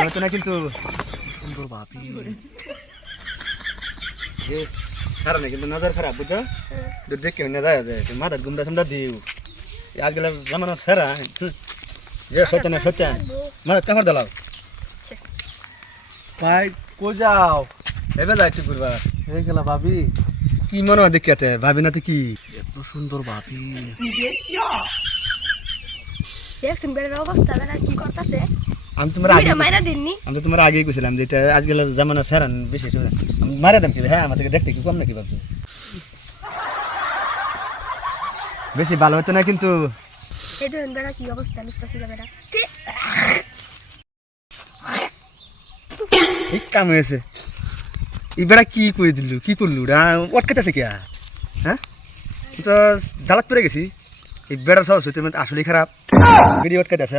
ভালো হতো না কিন্তু সুন্দর ভাবি খারাপ না কিন্তু নজর খারাপ বুঝছো দেখে না যায় মাথার গুমটা সামটা দিও আজকাল জামানো সেরা যে সত্যি না সত্যি মাথার কাপড় দাও ভাই কো যাও এবার যাই একটু ঘুরবা হয়ে গেল ভাবি কি মনে হয় দেখতে ভাবি না তো কি এত সুন্দর ভাবি দেখছেন বেড়ার অবস্থা বেড়া কি করতেছে আমি তোমার আগে মাইরা দিননি আমি তো তোমার আগেই কইছিলাম যে আজকাল জামানো সেরান বেশি আমি মারা দাম কি হ্যাঁ আমার থেকে দেখতে কি কম নাকি ভাবছো বেশি ভালো হতো না কিন্তু এই দেখেন বেড়া কি অবস্থা লুকতেছে বেড়া এই কাম হয়েছে এবার কি করে দিল কি করলু অটকেতেছে কে হ্যাঁ তো জ্বালাত পেরে গেছি এই বেড়ার সব আসলে খারাপ ভিডিও অটকাইতেছে